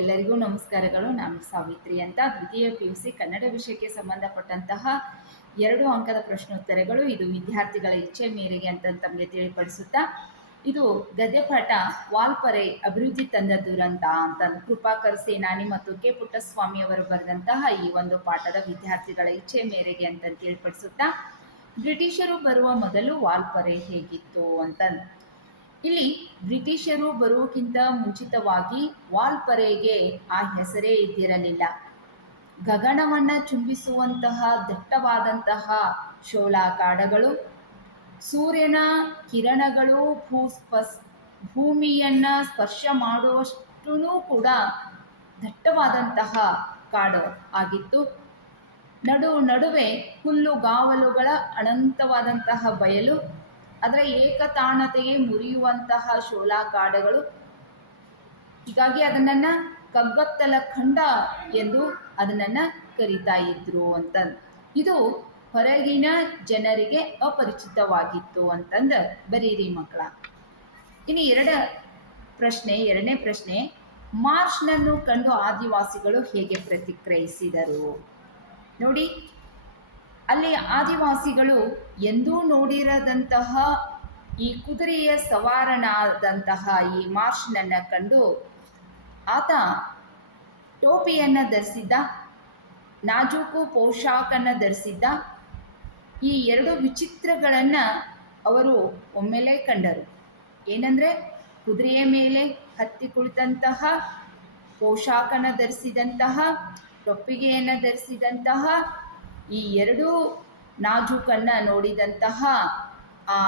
ಎಲ್ಲರಿಗೂ ನಮಸ್ಕಾರಗಳು. ನಾನು ಸಾವಿತ್ರಿ ಅಂತ. ದ್ವಿತೀಯ PUC ಕನ್ನಡ ವಿಷಯಕ್ಕೆ ಸಂಬಂಧಪಟ್ಟಂತಹ 2 ಅಂಕದ ಪ್ರಶ್ನೋತ್ತರಗಳು. ಇದು ವಿದ್ಯಾರ್ಥಿಗಳ ಇಚ್ಛೆ ಮೇರೆಗೆ ಅಂತ ತಮಗೆ ತಿಳಿಪಡಿಸುತ್ತಾ, ಇದು ಗದ್ಯಪಾಠ ವಾಲ್ಪರೆ ಅಭಿವೃದ್ಧಿ ತಂದ ದುರಂತ ಅಂತ ಕೃಪಾಕರ್ ಸೇನಾನಿ ಮತ್ತು ಕೆ ಪುಟ್ಟಸ್ವಾಮಿ ಅವರು ಬರೆದಂತಹ ಈ ಒಂದು ಪಾಠದ ವಿದ್ಯಾರ್ಥಿಗಳ ಇಚ್ಛೆ ಮೇರೆಗೆ ಅಂತ ತಿಳಿಪಡಿಸುತ್ತಾ, ಬ್ರಿಟಿಷರು ಬರುವ ಮೊದಲು ವಾಲ್ಪರೆ ಹೇಗಿತ್ತು ಅಂತ. ಇಲ್ಲಿ ಬ್ರಿಟಿಷರು ಬರುವುದಕ್ಕಿಂತ ಮುಂಚಿತವಾಗಿ ವಾಲ್ಪರೆಗೆ ಆ ಹೆಸರೇ ಇದ್ದಿರಲಿಲ್ಲ. ಗಗನವನ್ನು ಚುಂಬಿಸುವಂತಹ ದಟ್ಟವಾದಂತಹ ಶೋಲಾ ಕಾಡುಗಳು, ಸೂರ್ಯನ ಕಿರಣಗಳು ಭೂಮಿಯನ್ನು ಸ್ಪರ್ಶ ಮಾಡುವಷ್ಟೂ ಕೂಡ ದಟ್ಟವಾದಂತಹ ಕಾಡು ಆಗಿತ್ತು. ನಡುವೆ ಹುಲ್ಲುಗಾವಲುಗಳ ಅನಂತವಾದಂತಹ ಬಯಲು, ಅದರ ಏಕತಾನತೆಗೆ ಮುರಿಯುವಂತಹ ಶೋಲಾ ಕಾಡುಗಳು. ಹೀಗಾಗಿ ಅದನ್ನು ಕಗ್ಗತ್ತಲ ಖಂಡ ಎಂದು ಅದನ್ನು ಕರೀತಾ ಇದ್ರು ಅಂತ. ಇದು ಹೊರಗಿನ ಜನರಿಗೆ ಅಪರಿಚಿತವಾಗಿತ್ತು ಅಂತಂದು ಬರೀರಿ ಮಕ್ಕಳ. ಇನ್ನು ಎರಡನೇ ಪ್ರಶ್ನೆ, ಮಾರ್ಷ್ನನ್ನು ಕಂಡು ಆದಿವಾಸಿಗಳು ಹೇಗೆ ಪ್ರತಿಕ್ರಿಯಿಸಿದರು? ನೋಡಿ, ಅಲ್ಲಿ ಆದಿವಾಸಿಗಳು ಎಂದೂ ನೋಡಿರದಂತಹ ಈ ಕುದುರೆಯ ಸವಾರನಾದಂತಹ ಈ ಮಾರ್ಷ್ನನ್ನು ಕಂಡು, ಆತ ಟೋಪಿಯನ್ನು ಧರಿಸಿದ್ದ, ನಾಜೂಕು ಪೋಷಾಕನ್ನು ಧರಿಸಿದ್ದ. ಈ 2 ವಿಚಿತ್ರಗಳನ್ನು ಅವರು ಒಮ್ಮೆಲೇ ಕಂಡರು. ಏನಂದರೆ, ಕುದುರೆಯ ಮೇಲೆ ಹತ್ತಿ ಕುಳಿತಂತಹ, ಪೋಷಾಕನ್ನು ಧರಿಸಿದಂತಹ, ಟೊಪ್ಪಿಗೆಯನ್ನು ಧರಿಸಿದಂತಹ ಈ 2 ನಾಜೂಕನ್ನು ನೋಡಿದಂತಹ ಆ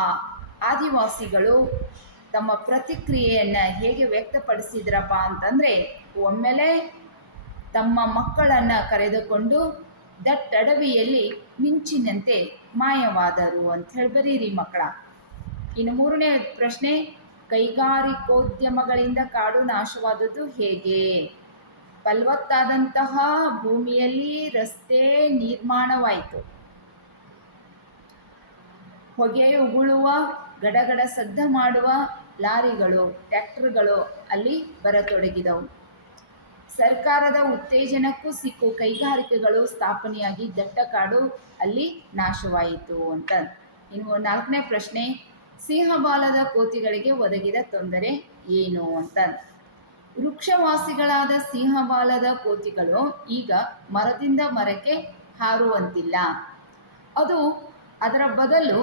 ಆದಿವಾಸಿಗಳು ತಮ್ಮ ಪ್ರತಿಕ್ರಿಯೆಯನ್ನು ಹೇಗೆ ವ್ಯಕ್ತಪಡಿಸಿದ್ರಪ್ಪ ಅಂತಂದರೆ, ಒಮ್ಮೆಲೇ ತಮ್ಮ ಮಕ್ಕಳನ್ನು ಕರೆದುಕೊಂಡು ದಟ್ಟಡವಿಯಲ್ಲಿ ಮಿಂಚಿನಂತೆ ಮಾಯವಾದರು ಅಂತ ಹೇಳಿ ಬರೀರಿ ಮಕ್ಕಳ. ಇನ್ನು 3ನೇ ಪ್ರಶ್ನೆ, ಕೈಗಾರಿಕೋದ್ಯಮಗಳಿಂದ ಕಾಡು ನಾಶವಾದದ್ದು ಹೇಗೆ? ಫಲವತ್ತಾದಂತಹ ಭೂಮಿಯಲ್ಲಿ ರಸ್ತೆ ನಿರ್ಮಾಣವಾಯಿತು. ಹೊಗೆ ಉಗುಳುವ, ಗಡಗಡ ಶಬ್ದ ಮಾಡುವ ಲಾರಿಗಳು, ಟ್ರ್ಯಾಕ್ಟರ್ಗಳು ಅಲ್ಲಿ ಬರತೊಡಗಿದವು. ಸರ್ಕಾರದ ಉತ್ತೇಜನಕ್ಕೂ ಸಿಕ್ಕು ಕೈಗಾರಿಕೆಗಳು ಸ್ಥಾಪನೆಯಾಗಿ ದಟ್ಟ ಕಾಡು ಅಲ್ಲಿ ನಾಶವಾಯಿತು ಅಂತ. ಇನ್ನು 4ನೇ ಪ್ರಶ್ನೆ, ಸಿಂಹಬಾಲದ ಕೋತಿಗಳಿಗೆ ಒದಗಿದ ತೊಂದರೆ ಏನು ಅಂತ. ವೃಕ್ಷವಾಸಿಗಳಾದ ಸಿಂಹಬಾಲದ ಕೋತಿಗಳು ಈಗ ಮರದಿಂದ ಮರಕ್ಕೆ ಹಾರುವಂತಿಲ್ಲ. ಅದರ ಬದಲು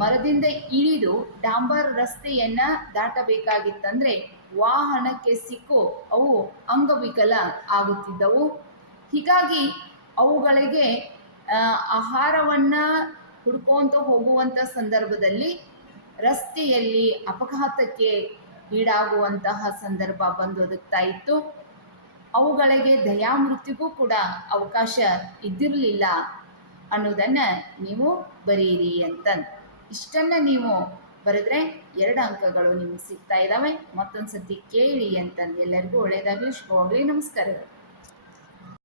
ಮರದಿಂದ ಇಳಿದು ಡಾಂಬರ್ ರಸ್ತೆಯನ್ನು ದಾಟಬೇಕಾಗಿತ್ತಂದರೆ ವಾಹನಕ್ಕೆ ಸಿಕ್ಕು ಅವು ಅಂಗವಿಕಲ ಆಗುತ್ತಿದ್ದವು. ಹೀಗಾಗಿ ಅವುಗಳಿಗೆ ಆಹಾರವನ್ನು ಹುಡ್ಕೊಂತ ಹೋಗುವಂಥ ಸಂದರ್ಭದಲ್ಲಿ ರಸ್ತೆಯಲ್ಲಿ ಅಪಘಾತಕ್ಕೆ ಈಡಾಗುವಂತಹ ಸಂದರ್ಭ ಬಂದೊದಗ್ತಾ ಇತ್ತು. ಅವುಗಳಿಗೆ ದಯಾಮೃತ್ಯುಗೂ ಕೂಡ ಅವಕಾಶ ಇದ್ದಿರಲಿಲ್ಲ ಅನ್ನೋದನ್ನು ನೀವು ಬರೀರಿ ಅಂತ. ಇಷ್ಟನ್ನು ನೀವು ಬರೆದ್ರೆ 2 ಅಂಕಗಳು ನಿಮಗೆ ಸಿಗ್ತಾ ಇದ್ದಾವೆ. ಮತ್ತೊಂದು ಸತಿ ಕೇಳಿ ಅಂತಂದು. ಎಲ್ಲರಿಗೂ ಒಳ್ಳೆಯದಾಗಲಿ, ಶುಭವಾಗಲಿ. ನಮಸ್ಕಾರಗಳು.